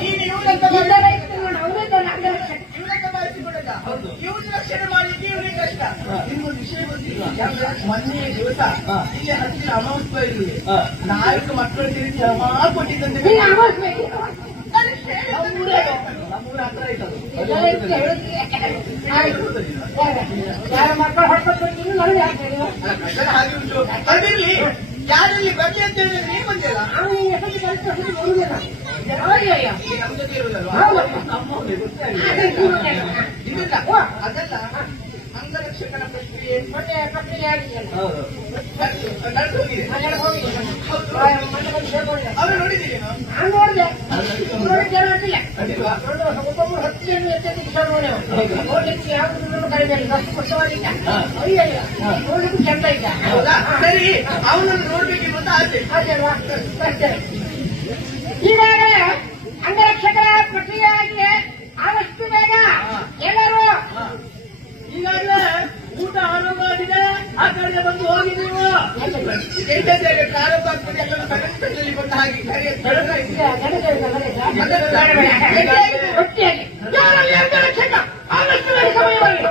ನೀನು ಇವನಂತ ಭಾವಿಸಿಕೊಂಡದ ಇವನು ರಕ್ಷಣೆ ಮಾಡಲಿಕ್ಕೆ ಇವನಿಗೆ ಕಷ್ಟ. ನಿಮ್ಗೊಂದು ವಿಷಯ ಗೊತ್ತಿಲ್ಲ, ಮೊನ್ನೆ ದಿವಸ ಇಲ್ಲಿ ಹತ್ತಿರ ಅಮಾವಾಸ್ಯ ಇರುವುದು, 4 ಮಕ್ಕಳು ಸೇರಿ ಶ್ರಮ ಕೊಟ್ಟಿದ್ದಂತೆ. ನಮ್ಮೂರ ಹತ್ರ ಇದ್ದದು ಹಾಗೆ ಉಂಟು. ಅದಿರ್ಲಿ, ಯಾರಲ್ಲಿ ಬಗೆ ಅಂತ ಹೇಳಿದ್ರೆ ನೀವು ಬಂದಿಲ್ಲ. ನಮ್ಮ ಜೊತೆ ಇರುವುದಲ್ವಾ? ಇದಲ್ಲ, ಅದಲ್ಲ, ಅಂಗರಕ್ಷಕನ ಪ್ರಕ್ರಿಯೆ ನಡೆದು ಹೋಗಿದೆ. ಅವರು ನೋಡಿದ್ದೀರಿ? ಸರಿ, ಅವನನ್ನು ನೋಡ್ಬೇಕಿತ್ತು ಅಂತ ಆಸೆ. ಈಗಾಗಲೇ ಅಂಗರಕ್ಷಕರ ಪ್ರಕ್ರಿಯೆ ಆಗಿದೆ. ಆದಷ್ಟು ಬೇಗ ಎಲ್ಲರೂ ಈಗಾಗಲೇ ಊಟ ಆರಂಭ ಆಗಿದೆ. ಆ ಕಡೆ ಬಂದು ಹೋಗಿ ನೀವು ಪ್ರಾರಂಭ ಆಗ್ತದೆ. ಎಲ್ಲರೂ ಕಣ್ಣಲ್ಲಿ ಬಂದ ಹಾಗೆ ಯಾರಲ್ಲಿ ಅಂಗರಕ್ಷಕ ಆದಷ್ಟು ಬೇಗ ಸಮಯವಾಗಿ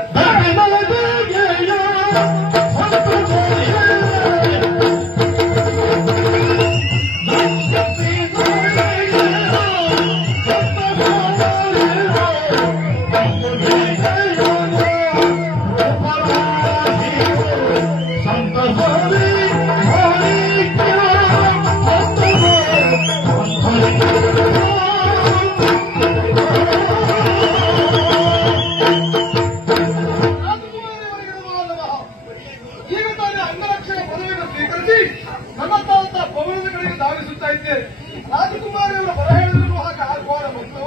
ರಾಜಕುಮಾರಿಯವರ ಬರ ಹೇಳಿದ್ರು ಹಾಗೆ ಆಹ್ವಾನ ಬಂತು.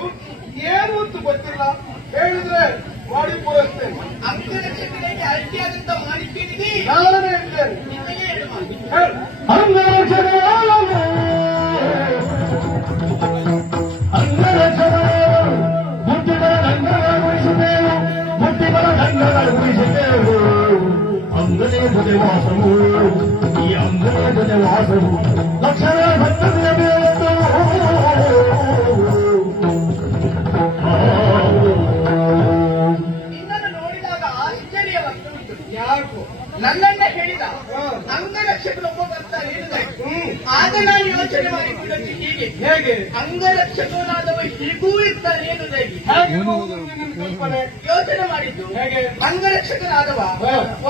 ಏನು ಅಂತ ಗೊತ್ತಿಲ್ಲ, ಹೇಳಿದ್ರೆ ಮಾಡಿ ಪೂರೈಸ್ತೇನೆ. ಅಂಗರಕ್ಷಕರಿಗೆ ಅಡ್ಡಿಯಾದಂತ ಮಾಹಿತಿ ನಾನೇ ಹೇಳ್ತೇನೆ. ಅಂಗನೇ ಜೊತೆ ವಾಸವು, ಈ ಅಂಗನೇ ಜೊತೆ ವಾಸವು ಲಕ್ಷಣ ನಿನ್ನನ್ನು ನೋಡಿದಾಗ ಆಶ್ಚರ್ಯವಾಗ್ತಾ ಉಂಟು. ಯಾಕೋ ನನ್ನನ್ನೇ ಹೇಳಿದ ಅಂಗರಕ್ಷಕನೊಬ್ಬ ಬರ್ತಾರೆ ಹೇಳಿದಾಯ್ತು. ಆಗ ನಾನು ಯೋಚನೆ ಮಾಡಿಕೊಂಡದ್ದು ಹೀಗೆ, ಹೇಗೆ ಅಂಗರಕ್ಷಕನಾದವ ಹೀಗೂ ಇರ್ತಾನೆ ಎನ್ನುವುದಾಗಿ ಯೋಚನೆ ಮಾಡಿದ್ದು. ಹೇಗೆ ಅಂಗರಕ್ಷಕನಾದವ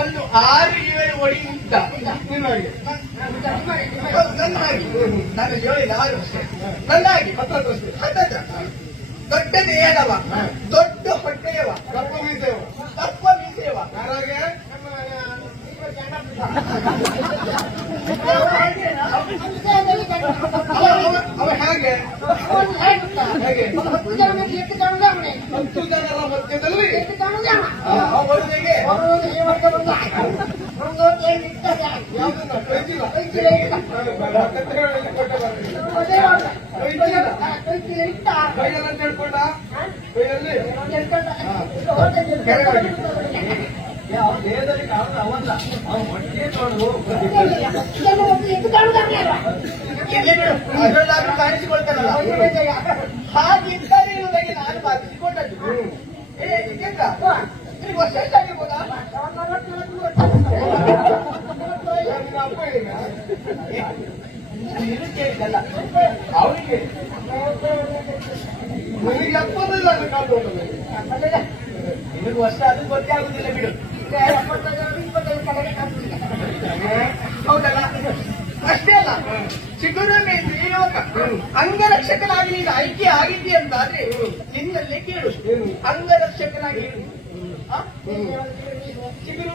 ಒಂದು 6-7 ಒಡಿ ಉದ್ದ ನಿನ್ನಾಗಿ ನನ್ನಾಗಿ, ನಾನು ಹೇಳಿದ 6 ವರ್ಷ ನನ್ನಾಗಿ 10 ದೊಡ್ಡ ದೇಹದವ, ದೊಡ್ಡ ಹೊಟ್ಟೆಯವ, ಕಪ್ಪ ಮೀಸೆವ, ತಪ್ಪ ಮೀಸೆಯವ. ಯಾರಾಗೆ ಅವ ಹೇಗೆ ಹೇಗೆ 10 ಜನರ ಮಧ್ಯದಲ್ಲಿ ಅವರಿಗೆ ಯಾವುದನ್ನ ಕೈಚಿಲ್ಲ ಕೈಯಲ್ಲ ಅಂತ ಹೇಳ್ಕೊಂಡ ಕೈಯಲ್ಲಿ ದೇಹದಲ್ಲಿ ಕಾಣದ ಅವಲ್ಲ, ಅವನು ಹೊಟ್ಟೆ ನೋಡು ಅದರಲ್ಲಾದ್ರೂ ಕಾಣಿಸಿಕೊಳ್ತಾನಲ್ಲ, ಹಾಗಿದ್ದಾರೆ ಇರುವುದಾಗಿ ನಾನು ಭಾವಿಸಿಕೊಂಡದ್ದು. ನಿಜಕ್ಕ ನಿನಗೆ ವರ್ಷ ಎಷ್ಟಾಗಿರ್ಬೋದಾ? ಅಪ್ಪ ಈಗ ನೀನು ಕೇಳಿದಲ್ಲ ಅವನಿಗೆ ನನಗೆ ಅಪ್ಪದಲ್ಲ ಅದು ಕಾಣು. ನಿನಗೆ ವರ್ಷ ಅದು ಗೊತ್ತೇ ಆಗುದಿಲ್ಲ ಬಿಡು. ಹೌದಲ್ಲ? ಅಷ್ಟೇ ಅಲ್ಲ, ಚಿಗುರನೆ ಶ್ರೀಲೋಕ ಅಂಗರಕ್ಷಕನಾಗಿ ನೀನು ಆಯ್ಕೆ ಆಗಿದ್ದಿ ಅಂತಾದ್ರೆ ನಿನ್ನಲ್ಲೇ ಕೇಳು, ಅಂಗರಕ್ಷಕನಾಗಿ ಚಿಗುರು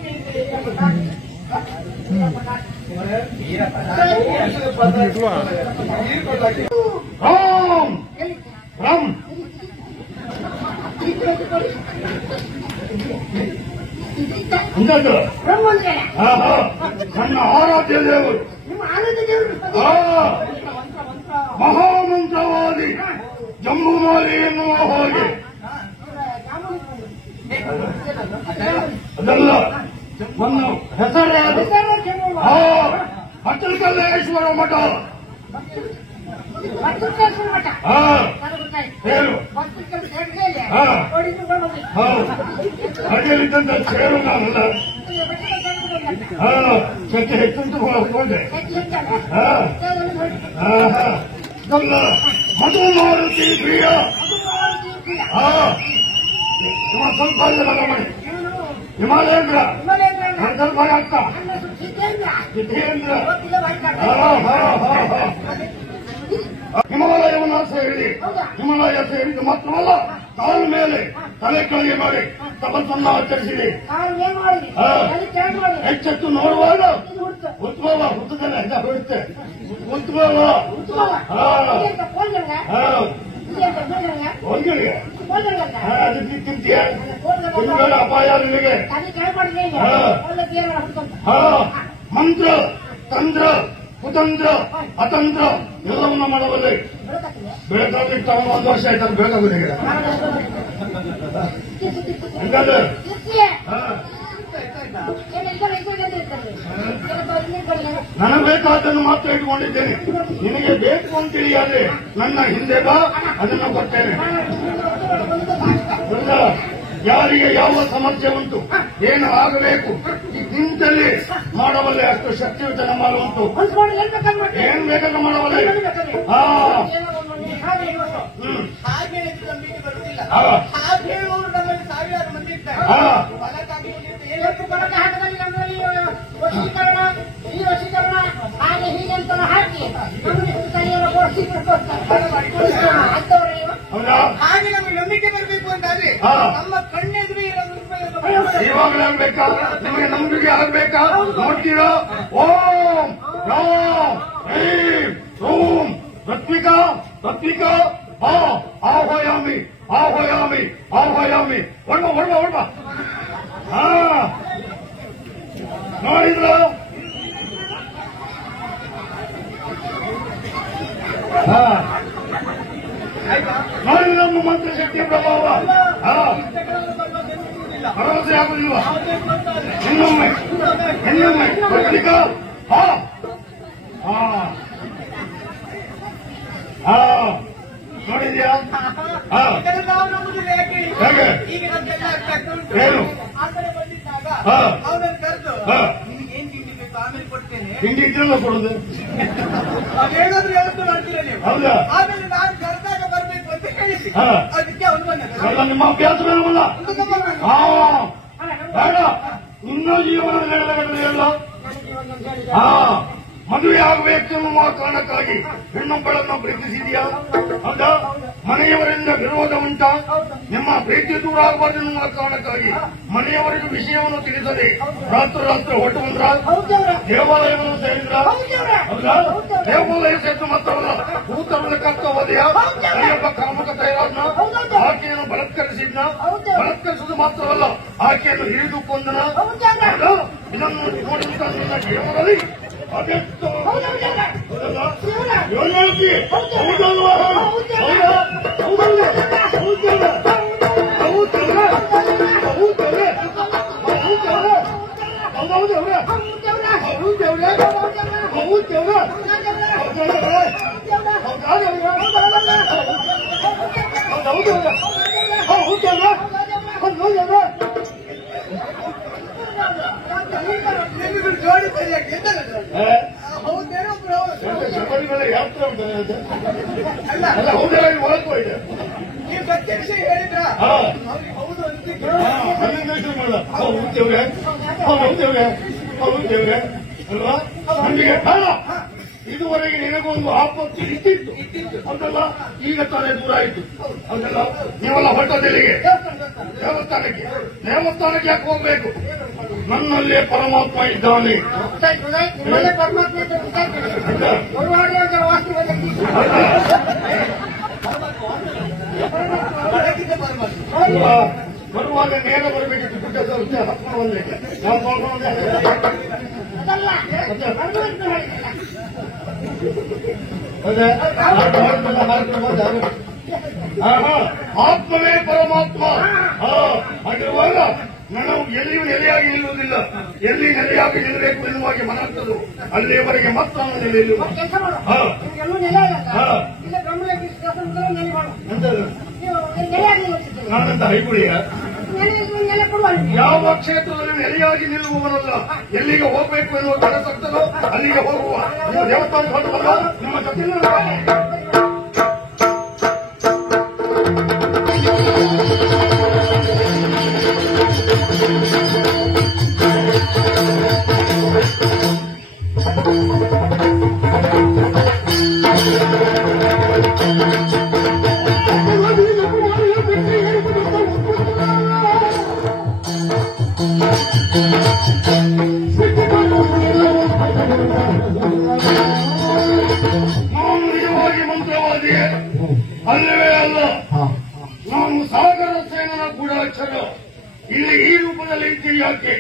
ನನ್ನ ಆರಾಧ್ಯ ದೇವರು, ಮಹಾಮಂತ್ರವಾದಿ ಜಂಬುಮಾಲಿ ಎನ್ನುವ ಹಾಗೆ ಅದಲ್ಲ ನನ್ನ ಹೆಸರೇ ಅದು. ಹಚ್ಚಲಕಲ್ಲೇಶ್ವರ ಮಠ. ಹಾ. ಹೊಡಿದುಕೊಂಡು ಬಂದೆ. ಹೌದು ಅಡಿಯಲ್ಲಿದ್ದಂತ ಚೇರು ನಾನಲ್ಲ. ಹಾ ಚಕ್ಕೆ ಹೆಚ್ಚುಂಟು ಹೋದೆ. ಹಾ ಅಲ್ಲ ಮಧು ಮಾರುತಿ ಪ್ರಿಯ. ಹಾ ಸ್ವಲ್ಪ ಮಾಡಿ ಹಿಮಾಲಯೇಂದ್ರ ಸ್ವಲ್ಪ ಆಗ್ತ ಸಿದ್ದೇಂದ್ರ. ಹಿಮಾಲಯವನ್ನು ಸೇರಿ ಹಿಮಾಲಯ ಸೇರಿದ್ದು ಮಾತ್ರವಲ್ಲ ಕಾಲ ಮೇಲೆ ತಲೆ ಕೆಳಗೆ ಮಾಡಿ ತಪಸ್ಸನ್ನು ಆಚರಿಸಿದೆ. ಹೆಚ್ಚೆತ್ತು ನೋಡುವಾಗ ಉದ್ಭವ ಹುತ್ತದಲ್ಲ ಹೆಜ್ಜೆ ಹೊಡುತ್ತೆ. ಉದ್ಭವ ಒಂದಿಗೆ ಅದಕ್ಕೆ ತಿಂತೀಯ ತಿಂಗಳ ಅಪಾಯ ನಿನಗೆ. ಮಂತ್ರ ತಂತ್ರ ಕುತಂತ್ರ ಅತಂತ್ರ ಎಲ್ಲವನ್ನ ಮಾಡಬಲ್ಲೆ. ಬೆಳಕಾಗ್ಲಿಕ್ಕೆ ಅವನು 1 ವರ್ಷ ಆಯ್ತು ಬೇಕಾಗುದಿಲ್ಲ. ಹಂಗಾದ್ರೆ ನನಗೆ ಬೇಕಾದನ್ನು ಮಾತ್ರ ಇಟ್ಕೊಂಡಿದ್ದೇನೆ. ನಿನಗೆ ಬೇಕು ಅಂತ ತಿಳಿಯಾದ್ರೆ ನನ್ನ ಹಿಂದೆ ಬಾ, ಅದನ್ನು ಕೊಡ್ತೇನೆ. ಯಾರಿಗೆ ಯಾವ ಸಮಸ್ಯೆ ಉಂಟು, ಏನು ಆಗಬೇಕು, ಈ ನಿಂತಲ್ಲಿ ಮಾಡಬಲ್ಲೆ. ಅಷ್ಟು ಶಕ್ತಿಯುತ ನಮ್ಮಲ್ಲಿ ಉಂಟು. ಏನ್ ಬೇಕಾದ್ರೂ ಮಾಡಬಲ್ಲೆ. ಹಾಗೆ ನಂಬಿಕೆ ಬರುತ್ತಿಲ್ಲ. ಹಾಗೆ ಹೇಳುವವರು ನಮ್ಮಲ್ಲಿ ಸಾವಿರಾರು ಮಂದಿ ಇರ್ತಾರೆ. ಹೊಲಕ್ಕಾಗಿ ವಶೀಕರಣ ಈ ವಶೀಕರಣ ಹಾಗೆ ಹೀಗೆ ಅಂತ ಹಾಕಿ ಹಾಗೆ ನಮಗೆ ನಂಬಿಕೆ ಬರಬೇಕು ಅಂತಾದ್ರೆ ನಮ್ಮ ಕಣ್ಣೆದುರು ಇವಾಗಲೇ ಆಗ್ಬೇಕಾ? ನಿಮಗೆ ನಂಬಿಕೆ ಆಗ್ಬೇಕಾ? ನೋಡ್ತೀರಾ? ಓಂ ರಾಮ್ ಹ್ರೀಂ ರೂಂ ರತ್ವಿಕಾ ರತ್ವಿಕಾ ಆಹ್ವಯಾಮಿ ಆಹ್ವಯಾಮಿ ಆಹ್ವಯಾಮಿ. ಹೊಡ್ಬ ಹೊಡ್ಬ ಹೊಡ್ಬ. ನೋಡಿದ್ರ ನೋಡಿ ನಮ್ಮ ಮಂತ್ರಶಕ್ತಿಯ ಪ್ರಭಾವ. ಭರವಸೆ ಆಗುದಿಲ್ವಾ? ಇನ್ನೊಮ್ಮೆ ಇನ್ನೊಮ್ಮೆ ರತ್ವಿಕಾ ನೋಡಿದ್ಯಾ? ನಾವು ನಂಬುದಿಲ್ಲ. ಯಾಕೆ ಹೇಗೆ? ಈಗ ನಮ್ಗೆಲ್ಲ ಅರ್ಥ ಆಗ್ತಾ ಉಂಟು. ಏನು? ಆ ಕಡೆ ಬಂದಿದ್ದಾಗ ಅವನನ್ನು ಕರೆದು ನಿಮ್ಗೇನ್ ತಿಂಡಿ ಬೇಕು ಆಮೇಲೆ ಕೊಡ್ತೇನೆ. ತಿಂಡಿ ಇದ್ರೆಲ್ಲ ಕೊಡುದು. ಅದೇನಾದ್ರೂ ವ್ಯವಸ್ಥೆ ಮಾಡ್ತೀರ ನೀವು? ಹೌದಾ? ಆಮೇಲೆ ನಾನು ಕರೆದಾಗ ಬರ್ಬೇಕು ಅಂತ ಹೇಳಿಸಿ ಅದಕ್ಕೆ ಅವನು ಬಂದ. ಅಲ್ಲ ನಿಮ್ಮ ಅಭ್ಯಾಸವೇನಲ್ಲ. ಬೇಡ ನಿನ್ನ ಜೀವನದಲ್ಲಿ ಹೇಳಲ್ಲ. ಮದುವೆ ಆಗಬೇಕೆನ್ನುವ ಕಾರಣಕ್ಕಾಗಿ ಹೆಣ್ಣೊಬ್ಬಳನ್ನು ಪ್ರೀತಿಸಿದೆಯಾ? ಹೌದಾ? ಮನೆಯವರಿಂದ ವಿರೋಧ ಉಂಟಾ? ನಿಮ್ಮ ಪ್ರೀತಿ ದೂರ ಆಗಬಾರ್ದೆನ್ನುವ ಕಾರಣಕ್ಕಾಗಿ ಮನೆಯವರಿಗೆ ವಿಷಯವನ್ನು ತಿಳಿಸದೆ ರಾತ್ರಿ ಹೊರಟು ಬಂದ್ರ? ದೇವಾಲಯವನ್ನು ಸೇರಿದ್ರ? ಹೌದಾ? ದೇವಾಲಯ ಸೇರಿದ ಮಾತ್ರವಲ್ಲ, ಊತರದಕ್ಕಂತ ಹೋದೆಯಾ? ಅಯ್ಯಪ್ಪ ಕಾಮಕ ತಯಾರಾದ್ನ? ಆಕೆಯನ್ನು ಬಲತ್ಕರಿಸಿದ್ನ? ಬಲತ್ಕರಿಸುವುದು ಮಾತ್ರವಲ್ಲ, ಆಕೆಯನ್ನು ಹಿಡಿದು ಕೊಂದನ? ಹೌದಾ? ಇದನ್ನು ನೋಡಿದಂತ ನಿನ್ನ ಜೀವನದಲ್ಲಿ ಅದೆಷ್ಟು ಜೋಡಿ ಸರಿಯಾಗಿ ಹೌದೇನೋ ಶಬರಿಮಲೆ ಯಾತ್ರೆ ಉಂಟಲ್ಲ ಅಲ್ಲ ಅಲ್ಲ ಹೌದೆಲ್ಲ ಒಳಗೂ ಇದೆ. ನೀವು ಸತ್ಯ ವಿಷಯ ಹೇಳಿದ್ರ ಅವ್ರಿಗೆ ಹೌದು ಅಂತಿದ್ರು. ಹೌದೇವ್ರೆ ಹೌದೇವ್ರೆ ಅಲ್ವಾ? ನಮಗೆ ಬೇಡ. ಇದುವರೆಗೆ ನಿನಗೊಂದು ಆಪತ್ತು ಇದ್ದಿತ್ತು ಹೌದಲ್ಲ? ಈಗ ತಾನೇ ದೂರ ಆಯಿತು ಹೌದಲ್ಲ? ನೀವೆಲ್ಲ ಹೊರಟದಿಲ್ಲಿಗೆ ದೇವಸ್ಥಾನಕ್ಕೆ. ದೇವಸ್ಥಾನಕ್ಕೆ ಯಾಕೆ ಹೋಗ್ಬೇಕು? ನನ್ನಲ್ಲೇ ಪರಮಾತ್ಮ ಇದ್ದಾನೆ. ಪರಮಾತ್ಮ ಬರುವಾಗ ನೇರ ಬರಬೇಕಿತ್ತು. ದುಡ್ಡ ಹತ್ಕೊಂಡು ಬಂದಕ್ಕೆ ನಾವು ತೊಳ್ಕೊಂಡೆ. ಆತ್ಮವೇ ಪರಮಾತ್ಮ. ಹಾಗಿರುವಾಗ ನಾನು ಎಲ್ಲಿಯೂ ನೆಲೆಯಾಗಿ ನಿಲ್ಲುವುದಿಲ್ಲ. ಎಲ್ಲಿ ನೆಲೆಯಾಗಿ ನಿಲ್ಲಬೇಕು ಎನ್ನುವಾಗಿ ಮನತ್ತದು ಅಲ್ಲಿಯವರೆಗೆ ಮತ್ತೆ ನಾನು ನೆಲೆಯಲ್ಲಿ ಕೆಲಸ ಮಾಡು. ನಿಮ್ಗೆಲ್ಲೂ ನೆಲೆ ಆಗಲ್ಲ. ಇಲ್ಲ ಬ್ರಹ್ಮಲೇಖ ನೆಲೆ ಮಾಡು. ನೆಲೆಯಾಗಿ ನಿಲ್ಲಿಸುತ್ತೇನೆ. ನಾನಂತ ಹೈಗುಳಿಯ ನೆಲೆ ಕೊಡುವ. ಯಾವ ಕ್ಷೇತ್ರದಲ್ಲಿ ನೆಲೆಯಾಗಿ ನಿಲ್ಲುವವನಲ್ಲ. ಎಲ್ಲಿಗೆ ಹೋಗಬೇಕು ಎನ್ನುವ ಕನಸಕ್ತದೋ ಅಲ್ಲಿಗೆ ಹೋಗುವ. ನಿಮ್ಮ ದೇವಸ್ಥಾನ ಹೊರಟಲ್ಲ ನಮ್ಮ ಜೊತೆ ನಾನು ನಿಜವಾಗಿ ಮಂತ್ರವಾದಿಯೇ ಅಲ್ಲವೇ ಅಲ್ಲ. ನಾನು ಸಾಗರ ಸೇನನ ಗೂಢಾಚಾರ. ಇಲ್ಲಿ ಈ ರೂಪದಲ್ಲಿ ಇದ್ದೆ ಯಾಕೆ?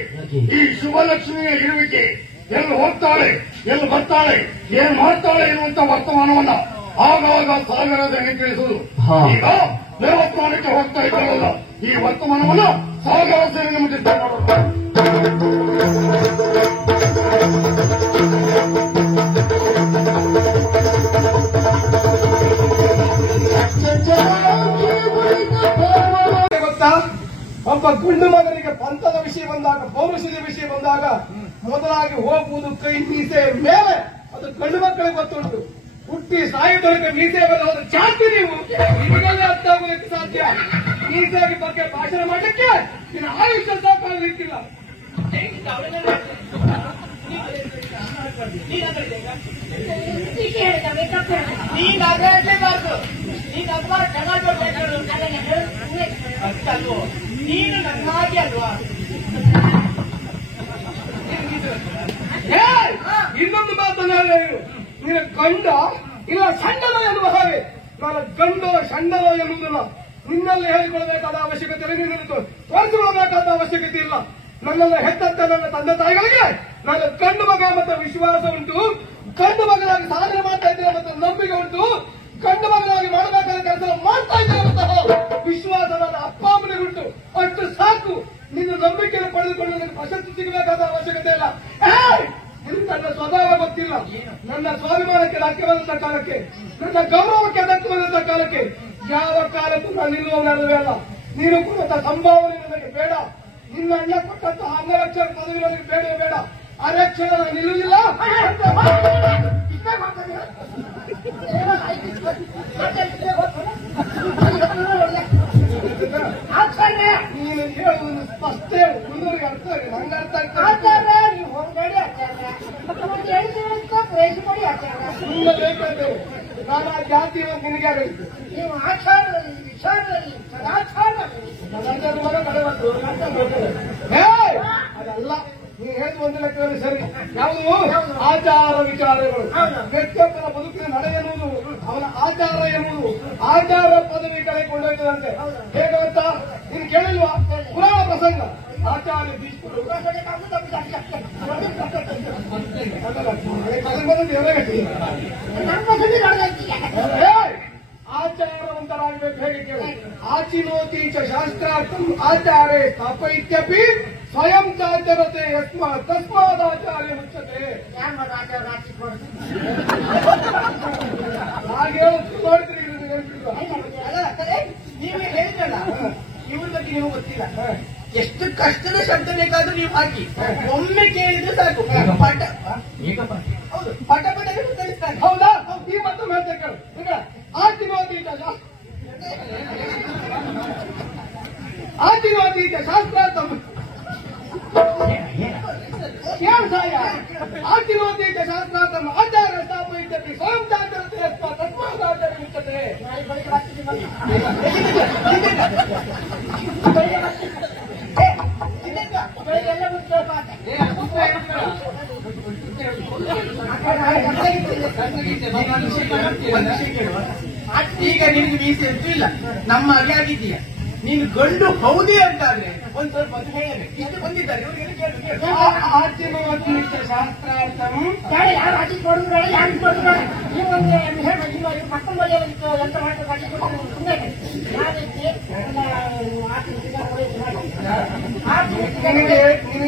ಈ ಶುಭಲಕ್ಷ್ಮಿಯ ಇರುವಿಕೆ ಎಲ್ಲಿ ಹೋಗ್ತಾಳೆ, ಎಲ್ಲಿ ಬರ್ತಾಳೆ, ಏನ್ ಮಾಡ್ತಾಳೆ ಎನ್ನುವಂತ ವರ್ತಮಾನವನ್ನ ಆಗಾಗ ಸಾಗರದ ತಿಳಿಸುವುದು. ಈಗ ದೇವಸ್ಥಾನಕ್ಕೆ ಹೋಗ್ತಾ ಇದ್ದಾರಲ್ಲ, ಈ ವರ್ತಮಾನವನ್ನ ಸಾಗರ ಸೇನೆ ಮುಟ್ಟಿದ್ದ ಗೊತ್ತಾ? ಒಬ್ಬ ಗಂಡು ಮಗನಿಗೆ ಪಂಥದ ವಿಷಯ ಬಂದಾಗ, ಪೌರುಷದ ವಿಷಯ ಬಂದಾಗ ಮೊದಲಾಗಿ ಹೋಗುವುದು ಕೈ ಮೀಸೆ ಮೇಲೆ. ಅದು ಗಂಡು ಮಕ್ಕಳಿಗೆ ಗೊತ್ತುಂಟು. ಹುಟ್ಟಿ ಸಾಯುವುದಕ್ಕೆ ಮೀಸೆ ಮೇಲೆ ಹೋದ ಜಾತಿ ನೀವು ನಿಮಗೆಲ್ಲ ಅರ್ಥ ಆಗೋದಕ್ಕೆ ಸಾಧ್ಯ. ಮೀಸೆಯಾಗಿ ಬಗ್ಗೆ ಭಾಷಣ ಮಾಡಲಿಕ್ಕೆ ನಿನ್ನ ಆಯುಷ್ಯ ಸಾಕಾಗಲಿಕ್ಕಿಲ್ಲ. ನೀನ್ ಅದಾಡ್ಲೇಬಾರ್ದು. ನೀನ್ ಅಲ್ವಾ ಅಷ್ಟಲ್ವೋ? ನೀನು ನನ್ನಾಗಿ ಅಲ್ವಾ? ಇನ್ನೊಂದು ಮಾತನ್ನ ನಿನ್ನ ಗಂಡ ಇಲ್ಲ ಸಂಡಲ ಎನ್ನುವ ಹಾಗೆ. ನಾನು ಗಂಡೋ ಸಂಡಲ ಎನ್ನುವುದಿಲ್ಲ. ನಿನ್ನಲ್ಲಿ ಹೇಳಿಕೊಳ್ಳಬೇಕಾದ ಅವಶ್ಯಕತೆ ಇಲ್ಲ, ನಿನ್ನಲ್ಲಿ ತೋರಿಸಿಕೊಳ್ಳಬೇಕಾದ ಅವಶ್ಯಕತೆ ಇಲ್ಲ. ನನ್ನೆಲ್ಲ ಹೆತ್ತಂತ ನನ್ನ ತಂದೆ ತಾಯಿಗಳಿಗೆ ನಾನು ಗಂಡು ಮಗ ಮತ್ತು ವಿಶ್ವಾಸ ಉಂಟು. ಗಂಡು ಮಗನಾಗಿ ಸಾಧನೆ ಮಾಡ್ತಾ ಇದ್ದೇನೆ ಮತ್ತು ನಂಬಿಕೆ ಉಂಟು. ಗಂಡು ಮಗನಾಗಿ ಮಾಡಬೇಕಾದ ಕೆಲಸ ಮಾಡ್ತಾ ಇದ್ದೇನೆ ವಿಶ್ವಾಸ ನನ್ನ ಅಪ್ಪ ಅಮ್ಮನಿಗೆ ಉಂಟು. ಅಷ್ಟು ಸಾಕು. ನಿನ್ನ ನಂಬಿಕೆಯನ್ನು ಪಡೆದುಕೊಂಡು ನನಗೆ ಪ್ರಶಸ್ತಿ ಸಿಗಬೇಕಾದ ಅವಶ್ಯಕತೆ ಇಲ್ಲ. ನನ್ನ ಸ್ವಭಾವ ಗೊತ್ತಿಲ್ಲ. ನನ್ನ ಸ್ವಾಭಿಮಾನಕ್ಕೆ ಧಕ್ಕೆ ಬಂದಂತ ಕಾಲಕ್ಕೆ, ನನ್ನ ಗೌರವಕ್ಕೆ ಧಕ್ಕೆ ಬಂದಂತ ಕಾಲಕ್ಕೆ ಯಾವ ಕಾಲಕ್ಕೂ ನಾನು ನಿಲ್ಲುವವನಲ್ಲವೇ ಅಲ್ಲ. ನೀನು ಕೊಟ್ಟಂತ ಸಂಭಾವನೆ ನನಗೆ ಬೇಡ. ನಿನ್ನ ಅಣ್ಣ ಕೊಟ್ಟಂತಹ ಅಂಗರಕ್ಷಕ ಪದವಿ ನನಗೆ ಬೇಡವೇ ಬೇಡ. ಆರಕ್ಷಣ ನಿಲ್ಲುವುದಿಲ್ಲ. ನೀನು ಹೇಳುವುದು ಸ್ಪಷ್ಟ ಹೇಳು. ಮುಂದೂರಿಗೆ ಅರ್ಥ ಆಗಿದೆ. ನಂಗೆ ಅರ್ಥ ಆಗ್ತದೆ. ತುಂಬ ಬೇಕಾದ್ರೆ ನಾನು ಆ ಜಾತಿ ನಿನಗೆ ಆಗಲಿಕ್ಕೆ ನೀವು ಆಚಾರದಲ್ಲಿ ವಿಚಾರದಲ್ಲಿ ಸದಾಚಾರದಲ್ಲಿ ಅದಲ್ಲ. ನೀವು ಹೇಳುದು ಒಂದು ಲೆಕ್ಕದಲ್ಲಿ ಸರಿ. ಯಾವುದು ಆಚಾರ ವಿಚಾರಗಳು. ವ್ಯಕ್ತಿಯೊಬ್ಬನ ಬದುಕಿನ ನಡೆ ಎನ್ನುವುದು, ಅವನ ಆಚಾರ ಎನ್ನುವುದು ಆಚಾರ ಪದವಿ ಕಡೆ ಕೊಂಡೊಯ್ತದಂತೆ. ಹೇಗೆ ಅಂತ ನೀನು ಕೇಳಿಲ್ವಾ? ಪುರಾಣ ಪ್ರಸಂಗ. ಆಚಾರ್ಯ ಭೀಷ್ಮರು ಆಚಾರವಂತರಾಗಬೇಕು. ಹೇಗೆ ಕೇಳಿ? ಆಚಿನೋತಿ ಚ ಶಾಸ್ತ್ರಾರ್ಥಂ ಆಚಾರೇ ಸ್ಥಾಪಯಿತ್ಯಪಿ ಸ್ವಯಂ ಚಾಚರತೆ ಯಸ್ಮಾತ್ ತಸ್ಮಾದಾಚಾರ್ಯ ಮುಚ್ಚತೆ. ಹಾಗೆ ನೋಡಿದ್ರಿ ನೀವು ಹೇಳಿದ್ರಲ್ಲ, ಇವ್ರ ಬಗ್ಗೆ ನೀವು ಗೊತ್ತಿಲ್ಲ. ಎಷ್ಟು ಕಷ್ಟದ ಶಬ್ದ ಬೇಕಾದ್ರೂ ನೀವು ಹಾಕಿ, ಒಮ್ಮೆ ಕೇಳಿದ್ರೆ ಸಾಕು. ಪಟ ಹೌದು, ಪಟ ಪಟ ಕಲಿಸ್ತಾರೆ. ಹೌದಾ? ಈ ಮತ್ತೊಮ್ಮೆ ಹೇಳ್ತೇನೆ ಕೇಳು. ಈಗ ಆಚಿನೋತೀತ ಶಾಸ್ತ್ರಾರ್ಥಂ ಆಚಿನೋತೀತ ಶಾಸ್ತ್ರಾರ್ಥಂ ಆಚಾರ ಸ್ಥಾಪಯಿತ್ಯಪಿ ಸ್ವಯಂ ಚಾಚರತೆ ಯಸ್ಮಾತ್ ತಸ್ಮಾದಾಚಾರ್ಯ ಮುಚ್ಚತೆ. ಈಗ ನಿನ್ಗೆ ಮೀಸೆ ಅಂತೂ ಇಲ್ಲ, ನಮ್ಮ ಹಾಗೆ ಆಗಿದ್ದೀಯ. ನೀನು ಗಂಡು ಹೌದೇ ಅಂತಾದ್ರೆ ಒಂದ್ ಸ್ವಲ್ಪ ಅದು ಹೇಳಬೇಕು. ಇಷ್ಟು ಬಂದಿದ್ದಾರೆ ಆಚಿನೋತೀತ ಶಾಸ್ತ್ರಾರ್ಥಂ ಯಾರು ಆಚೆ ಕೊಡುವುದಾರ ಯಾರು ಕೊಡುವುದಾರ ನೀವು ಒಂದು ಹೇಳಿ ಮಕ್ಕಳ ಎಂತ ಮಾಡ್ತಾರೆ. ನಿನಗೆ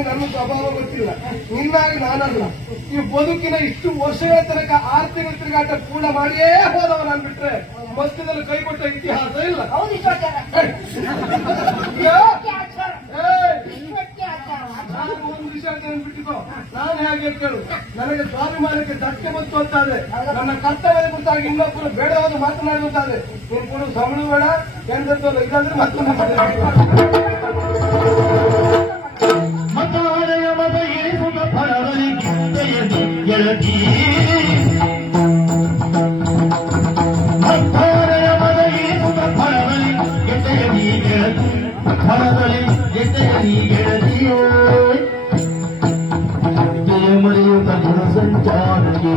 ನನ್ನ ಸ್ವಭಾವ ಗೊತ್ತಿಲ್ಲ, ನಿನ್ನಾಗಿ ನಾನಲ್ಲ. ಈ ಬದುಕಿನ ಇಷ್ಟು ವರ್ಷಗಳ ತನಕ 6 ತಿಂಗಳ ತಿರುಗಾಟ ಪೂರ್ಣ ಮಾಡಿಯೇ ಹೋದವ ನಾನು ಬಿಟ್ರೆ ಮಧ್ಯದಲ್ಲಿ ಕೈಕೊಟ್ಟ ಇತಿಹಾಸ ಇಲ್ಲ. ಹೌದು ಈಶ್ವರ್ಯಾರ. ನಾನು ಒಂದು ವಿಷಯ ಬಿಟ್ಟಿಕೋ, ನಾನು ಹೇಗೆ ಕೇಳು, ನನಗೆ ಸ್ವಾಭಿಮಾನಕ್ಕೆ ಧಕ್ಕೆ ಬಂತು ಅಂತಾದ್ರೆ, ನನ್ನ ಕರ್ತವ್ಯದ ಕುರಿತಾಗಿ ಇನ್ನೊಬ್ಬರು ಬೇಡವಾದ ಮಾತನಾಡುವಂತಾದ್ರೆ ನೀನು ಕೂಡ ಸಂಬಳ ಬೇಡ ಎಂದಲ್ಲ, ಇಲ್ಲಾಂದ್ರೆ ಮತ್ತೊಂದು ಮತವರೆಯ ಮತ ಇಳಿಸುವ ಫಲದಲ್ಲಿ ಗೆಳತಿ ಮತವರೆಯ ಮತ ಇಳಿಸುವ ಫಲದಲ್ಲಿ ಗೆಳೆಯದಿ ಗೆಳತಿ ಫಲದಲ್ಲಿ ಗೆಳೆಯದಿ ಗೆಳತಿಯೋ ಹೃದಯ ಮರೆಯುತ್ತ ಗುಣ ಸಂಚಾರಕ್ಕೆ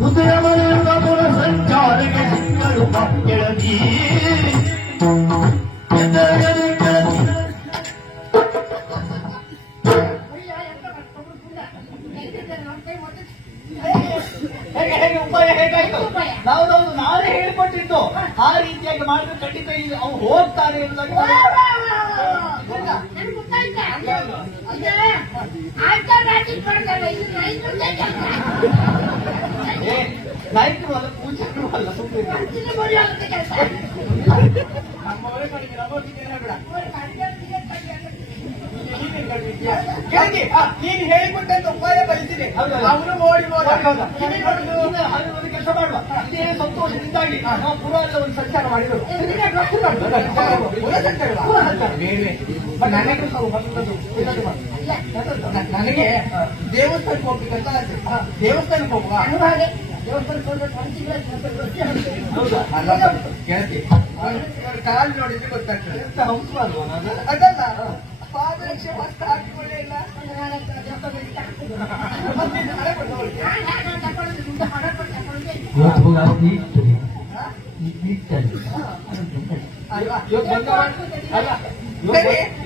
ಹೃದಯ ಮರೆಯುತ್ತ ಗುಣ ಸಂಚಾರಕ್ಕೆ ಸಿಕ್ಕಳು ಗೆಳತಿ ಗೆಳೆಯದಿ ಗೆಳತಿ ಹೇಗೆ ಉಪಾಯ ಹೇಗಾಯ್ತು? ಹೌದೌದು, ನಾನೇ ಹೇಳಿಕೊಟ್ಟಿದ್ದು. ಆ ರೀತಿಯಾಗಿ ಮಾಡಿದ್ರೆ ಖಂಡಿತ ಅವ್ರು ಹೋಗ್ತಾರೆ ಎನ್ನುವುದಾಗಿ ನನಗೆ ಗೊತ್ತಾಯ್ತಾ? ಆಯ್ತಾ ರಾಜಿ ಕೊಡ್ತಾರೆ, ಇದು ನಾಯ್ತು ನಾಯಕರು ಅಲ್ಲ, ಪೂಜೆಗಳು ಅಲ್ಲ, ಸುಮ್ಮನೆ ಕೆಲಸ. ನಮ್ಮವರೇ ಕಡಿಮೆ, ನಮ್ಮೊಟ್ಟಿಗೆ ಬೇಡ. ನೀನು ಹೇಳಿಕೊಟ್ಟಂತ ಉಪಾಯ ಬಯಸಿದೆ, ಅವರು ಓಡಿ ಕೆಲಸ ಮಾಡುವ. ಇದೇ ಸಂತೋಷದಿಂದಾಗಿ ನಾವು ಪುರ ಎಲ್ಲ ಒಂದು ಸಂಚಾರ ಮಾಡಿದರು. ನನಗೆ ನನಗೆ ದೇವಸ್ಥಾನಕ್ಕೆ ಹೋಗ್ಬೇಕಂತ ಆಸೆ. ದೇವಸ್ಥಾನಕ್ಕೆ ಹೋಗುವ. ಹೌದಾ? ಅಲ್ಲ ಕೇಳ್ತಿ, ಕಾಲು ನೋಡಿದ್ರೆ ಗೊತ್ತಾಗ್ತದೆ. ಹೌದು ಅಲ್ವಾ? ನಾನು ಅದಲ್ಲ, ಪಾದರಕ್ಷೆ ಮಸ್ತ್ ಹಾಕಿಕೊಳ್ಳೇ ಇಲ್ಲ.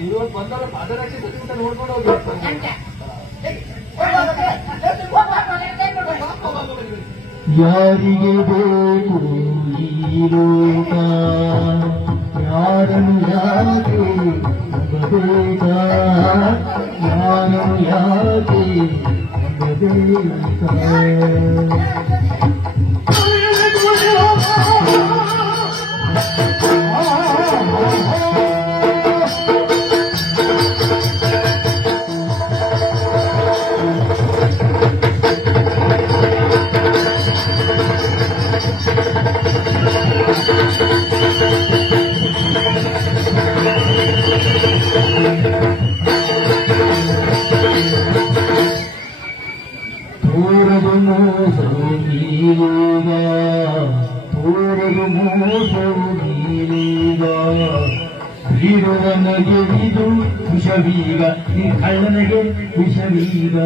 ಇವತ್ತು ಬಂದವರು ಪಾದರಕ್ಷೆ ಅಂತ ನೋಡ್ಕೊಂಡು ಹೋಗಿ ಯಾರಿಗೆ ಬೇಕು ಈ ಲೋಕ, ಯಾರನ್ನು ಯಾಕೆ ನಂಬಬೇಕ, ಯಾರನ್ನು ಯಾಕೆ ನಂಬಬೇಕ. ತೋರದು ಮೋಸವು ನೀಲೀಗ, ತೋರದು ಮೋಸವು ನೀಲೀಗ, ಬೀರುವನಗೆ ಇದು ವಿಷವೀಗ, ಈ ಕಳ್ಳನಿಗೆ ವಿಷವೀಗ.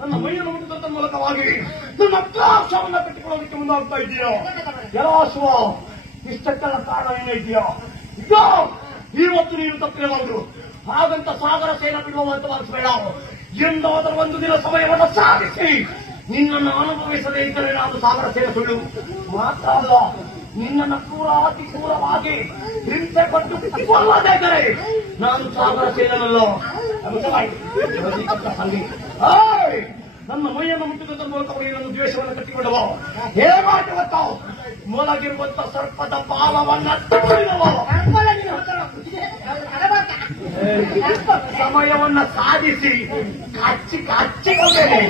ನನ್ನ ಮೈಯನ್ನು ಮುಟ್ಟಿದ ಮೂಲಕವಾಗಿ ನನ್ನ ಅತ್ಯಾಶವನ್ನು ಕಟ್ಟಿಕೊಳ್ಳೋದಕ್ಕೆ ಮುಂದಾಗ್ತಾ ಇದೆಯೋ ಎಲ್ಲ ಶಿವ, ಇಷ್ಟಕ್ಕೆಲ್ಲ ಕಾರಣ ಏನೈದೆಯೋ? ಈಗ ಇವತ್ತು ನೀನು ತಪ್ಪಿರಬಹುದು, ಹಾಗಂತ ಸಾಗರ ಸೇನ ಬಿಡುವಂತ ಮಾಡಿಸಬೇಡ. ಎಂದಾದರೂ ಒಂದು ದಿನ ಸಮಯವನ್ನು ಸಾಧಿಸಿ ನಿನ್ನನ್ನು ಅನುಭವಿಸದೇ ಇದ್ದರೆ ನಾನು ಸಾಗರ ಸೇನ ಸುಳ್ಳು ಮಾತ್ರ ಅಲ್ಲ, ನಿನ್ನನ್ನು ಅತಿ ಕ್ರೂರವಾಗಿ ಹಿಂಸೆ ಕೊಟ್ಟು ಕೊಲ್ಲದೇ ಇದ್ದರೆ ನಾನು ಸಾಗರ ಸೇನಲ್ಲ. ನನ್ನ ಮೈಯನ್ನು ಮುಟ್ಟಿದ ಮೂಲಕ ನನ್ನ ದ್ವೇಷವನ್ನು ಕಟ್ಟಿಕೊಳ್ಳುವ ಹೇಗಾಟ ಗೊತ್ತಾವು, ಮೊಲಗಿರುವಂತ ಸರ್ಪದ ಬಾಲವನ್ನ ಸಮಯವನ್ನ ಸಾಧಿಸಿ ಕಚ್ಚಿ ಕಚ್ಚಿಕೊಂಡೇನೆ.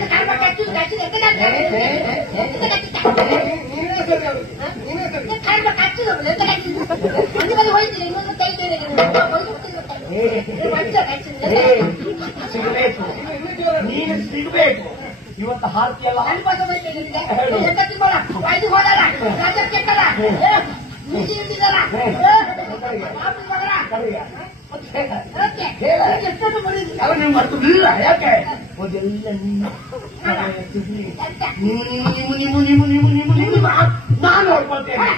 ಸಿಗಬೇಕು, ನೀನು ಸಿಗಬೇಕು. ಇವತ್ತು ಹಾಡ್ತಿಯಲ್ಲ ನೀವು ಮರ್ತದಿಲ್ಲ. ಯಾಕೆ ಅದೆಲ್ಲ ನೀವು ನಾನು ನೋಡ್ಕೊಳ್ತೇನೆ.